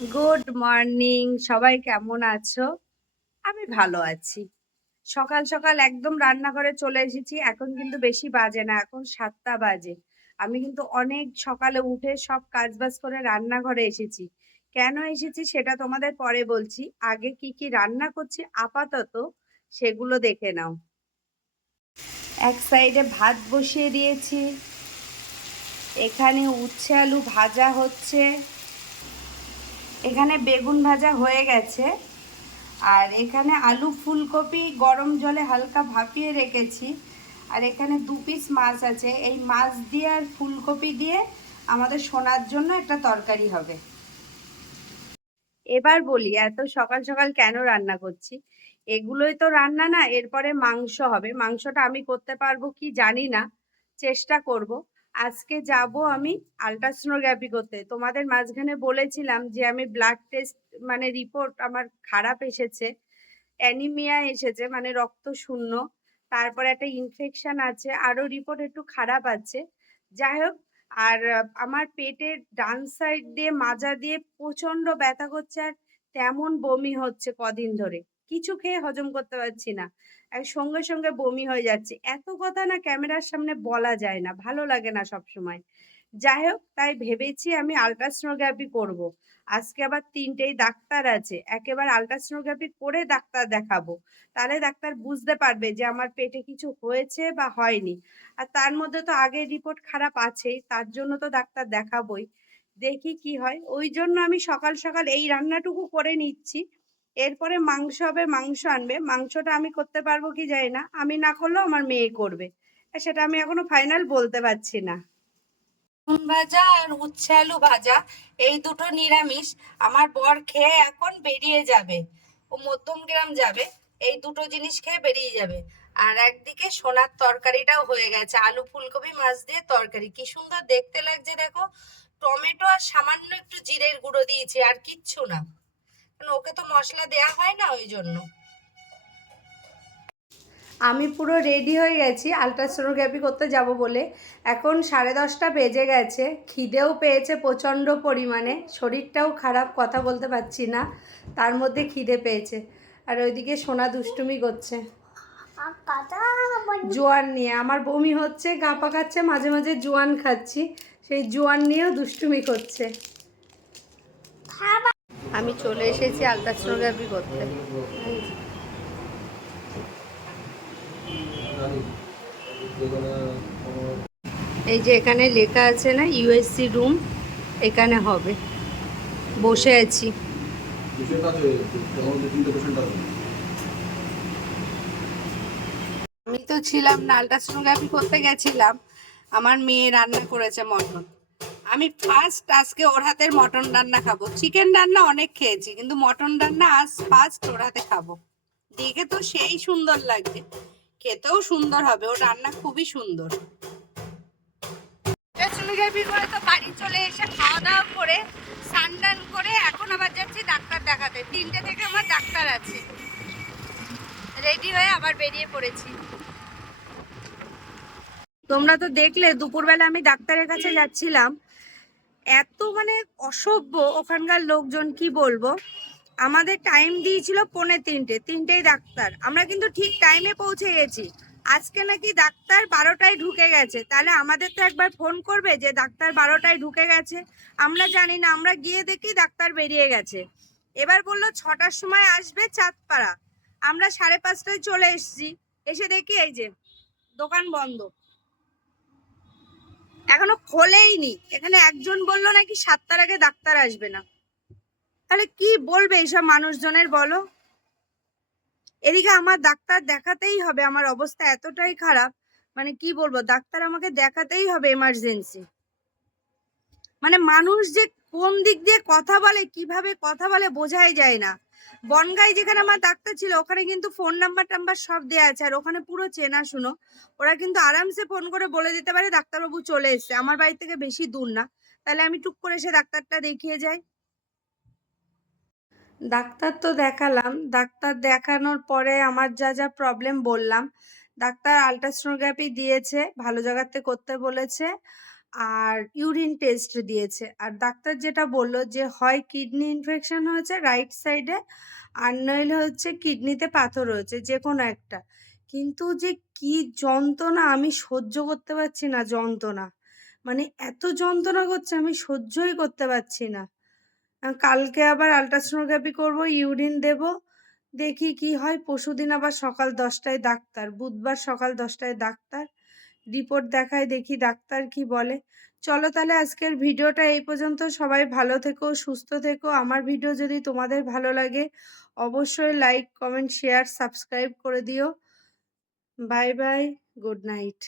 Good morning সবাই কেমন আছো? আমি ভালো আছি। সকাল সকাল একদম রান্নাঘরে চলে এসেছি। এখন কিন্তু বেশি বাজে না, এখন সাতটা বাজে। আমি কিন্তু অনেক সকালে উঠে সব কাজ বাজ করে রান্নাঘরে এসেছি। কেন এসেছি সেটা তোমাদের পরে বলছি। আগে কি কি রান্না করছি আপাতত সেগুলো দেখে নাও। এক সাইডে ভাত বসিয়ে দিয়েছি। এখানে উচ্ছে আলু ভাজা হচ্ছে। এখানে বেগুন ভাজা হয়ে গেছে। আর এখানে আলু ফুলকপি গরম জলে হালকা ভাপিয়ে রেখেছি। আর এখানে দু পিস মাছ আছে। এই মাছ দিয়ে আর ফুলকপি দিয়ে আমাদের সোনার জন্য একটা তরকারি হবে। এবার বলি, এত সকাল সকাল কেন রান্না করছি? এগুলোই তো রান্না না, এরপরে মাংস হবে। মাংসটা আমি করতে পারব কি জানি না। চেষ্টা করব। আজকে যাব আমি আলট্রাসোনোগ্রাফি করতে। তোমাদের মাঝখানে বলেছিলাম যে আমি ব্লাড টেস্ট মানে রিপোর্ট আমার খারাপ এসেছে অ্যানিমিয়া এসেছে মানে রক্ত শূন্য, তারপরে একটা ইনফেকশন আছে আরও রিপোর্ট একটু খারাপ আছে। যাই হোক, আর আমার পেটের ডান সাইড দিয়ে মাজা দিয়ে প্রচণ্ড ব্যথা করছে আর তেমন বমি হচ্ছে কদিন ধরে। কিছু খেয়ে হজম করতে পারছি না। আর সঙ্গে সঙ্গে বমি হয়ে যাচ্ছে। এত কথা না ক্যামেরার সামনে বলা যায় না, ভালো লাগে না সব সময় যাই হোক, তাই ভেবেছি আমি আলট্রাসোনোগ্রাফি করব। আজকে আবার তিনটেই ডাক্তার আছে, একেবারে আলট্রাসোনোগ্রাফি করে ডাক্তার দেখাবো। তাহলে ডাক্তার বুঝতে পারবে যে আমার পেটে কিছু হয়েছে বা হয়নি। আর তার মধ্যে তো আগের রিপোর্ট খারাপ আছেই, তার জন্য তো ডাক্তার দেখাবই। দেখি কি হয়। ওই জন্য আমি সকাল সকাল এই রান্নাটুকু করে নিচ্ছি। এরপরে মাংস হবে, মাংস আনবে। মাংসটা আমি করতে পারব কি জানি না। আমি না করলেও আমার মেয়ে করবে। সেটা আমি এখনও ফাইনাল বলতে পারছি না। বেগুন ভাজা আর উচ্ছে আলু ভাজা, এই দুটো নিরামিষ। আমার বর খেয়ে এখন বেরিয়ে যাবে। ও মধ্যম গ্রাম যাবে। এই দুটো জিনিস খেয়ে বেরিয়ে যাবে। আর একদিকে সোনার তরকারিটাও হয়ে গেছে। আলু ফুলকপি, মাছ দিয়ে তরকারি। কি সুন্দর দেখতে লাগছে, দেখো। টমেটো আর সামান্য একটু জিরের গুঁড়ো দিয়েছি, আর কিচ্ছু না। ওকে তো মশলা দেয়া হয় না ওই জন্য। আমি পুরো রেডি হয়ে গেছি আলট্রাসোনোগ্রাফি করতে যাব বলে। এখন সাড়ে দশটা বেজে গেছে, খিদেও পেয়েছে প্রচণ্ড পরিমাণে, শরীরটাও খারাপ, কথা বলতে পারছি না, তার মধ্যে খিদে পেয়েছে। আর ওইদিকে সোনা দুষ্টুমি করছে। জোয়ান নিয়ে, আমার বমি হচ্ছে, গা পাকাচ্ছে মাঝে মাঝে জোয়ান খাচ্ছি, সেই জোয়ান নিয়েও দুষ্টুমি করছে। আমি চলে এসেছি আলট্রাসোনোগ্রাফি করতে এই যে এখানে লেখা আছে না ইউএসসি রুম এখানে হবে। বসে আছি। আমি তো ছিলাম না আলট্রাসোনোগ্রাফি করতে গেছিলাম? আমার মেয়ে রান্না করেছে মটন। আমি ফার্স্ট আজকে ওর হাতের মটন রান্না খাব। চিকেন রান্না অনেক খেয়েছি কিন্তু মটন রান্না আজ ফার্স্ট ওর হাতে খাব। দেখে তো সেই সুন্দর লাগছে। খেতেও সুন্দর হবে ও রান্না খুবই সুন্দর। সোনোগ্রাফি করে তো বাড়ি চলে এসে খাওয়া দাওয়া করে স্নান করে এখন আবার যাচ্ছি ডাক্তার দেখাতে। তিনটে থেকে আমার ডাক্তার আছে। রেডি হয়ে আবার বেরিয়ে পড়েছি। তোমরা তো দেখলে দুপুরবেলা আমি ডাক্তারের কাছে যাচ্ছিলাম। এত মানে অসভ্য ওখানকার লোকজন, কি বলব? আমাদের টাইম দিয়েছিল পৌনে তিনটে, তিনটেই ডাক্তার। আমরা কিন্তু ঠিক টাইমে পৌঁছে গেছি। আজকে নাকি ডাক্তার বারোটায় ঢুকে গেছে। তাহলে আমাদের তো একবার ফোন করবে যে ডাক্তার বারোটায় ঢুকে গেছে। আমরা জানি না, আমরা গিয়ে দেখি ডাক্তার বেরিয়ে গেছে। এবার বলল ছটার সময় আসবে চাঁদপাড়া। আমরা সাড়ে পাঁচটায় চলে এসেছি। এসে দেখি এই যে, দোকান বন্ধ। এখনও খোলেইনি। এখানে একজন বলল নাকি সাতটার আগে ডাক্তার আসবে না। তাহলে কি বলবে এইসব মানুষজনের বলো? এদিকে আমার ডাক্তার দেখাতেই হবে, আমার অবস্থা এতটাই খারাপ। মানে কি বলব, ডাক্তার আমাকে দেখাতেই হবে এমার্জেন্সি মানে মানুষ যে কোন দিক দিয়ে কথা বলে, কীভাবে কথা বলে বোঝাই যায় না। বনগাই যেখানে আমার ডাক্তার ছিল, ওখানে কিন্তু ফোন নাম্বার টাম্বার সব দেওয়া আছে। আর ওখানে পুরো চেনা, শুনো? ওরা কিন্তু আরামসে ফোন করে বলে দিতে পারে, ডাক্তারবাবু চলে এসছে। আমার বাড়ি থেকে বেশি দূর না। তাহলে আমি টুক করে এসে ডাক্তারটা দেখিয়ে যাই। ডাক্তার তো দেখালাম। ডাক্তার দেখানোর পরে আমার যা যা প্রবলেম বললাম। ডাক্তার আলট্রাসোনোগ্রাফি দিয়েছে, ভালো জায়গাতে করতে বলেছে। আর ইউরিন টেস্ট দিয়েছে। আর ডাক্তার যেটা বলল যে, হয় কিডনি ইনফেকশন হয়েছে রাইট সাইডে আর নইলে হচ্ছে কিডনিতে পাথর হয়েছে যে কোনো একটা। কিন্তু যে কি যন্ত্রণা আমি সহ্য করতে পারছি না, যন্ত্রণা। মানে এত যন্ত্রণা করছে, আমি সহ্যই করতে পারছি না। কালকে আবার আলট্রাসোনোগ্রাফি করব ইউরিন দেব, দেখি কি হয়। পরশুদিন আবার সকাল দশটায় ডাক্তার, বুধবার সকাল দশটায় ডাক্তার। রিপোর্ট দেখায়, দেখি ডাক্তার কি বলে। চলো তাহলে আজকের ভিডিওটা এই পর্যন্ত। সবাই ভালো থেকো, সুস্থ থেকো। আমার ভিডিও যদি তোমাদের ভালো লাগে, অবশ্যই লাইক কমেন্ট শেয়ার সাবস্ক্রাইব করে দিও। Bye bye good night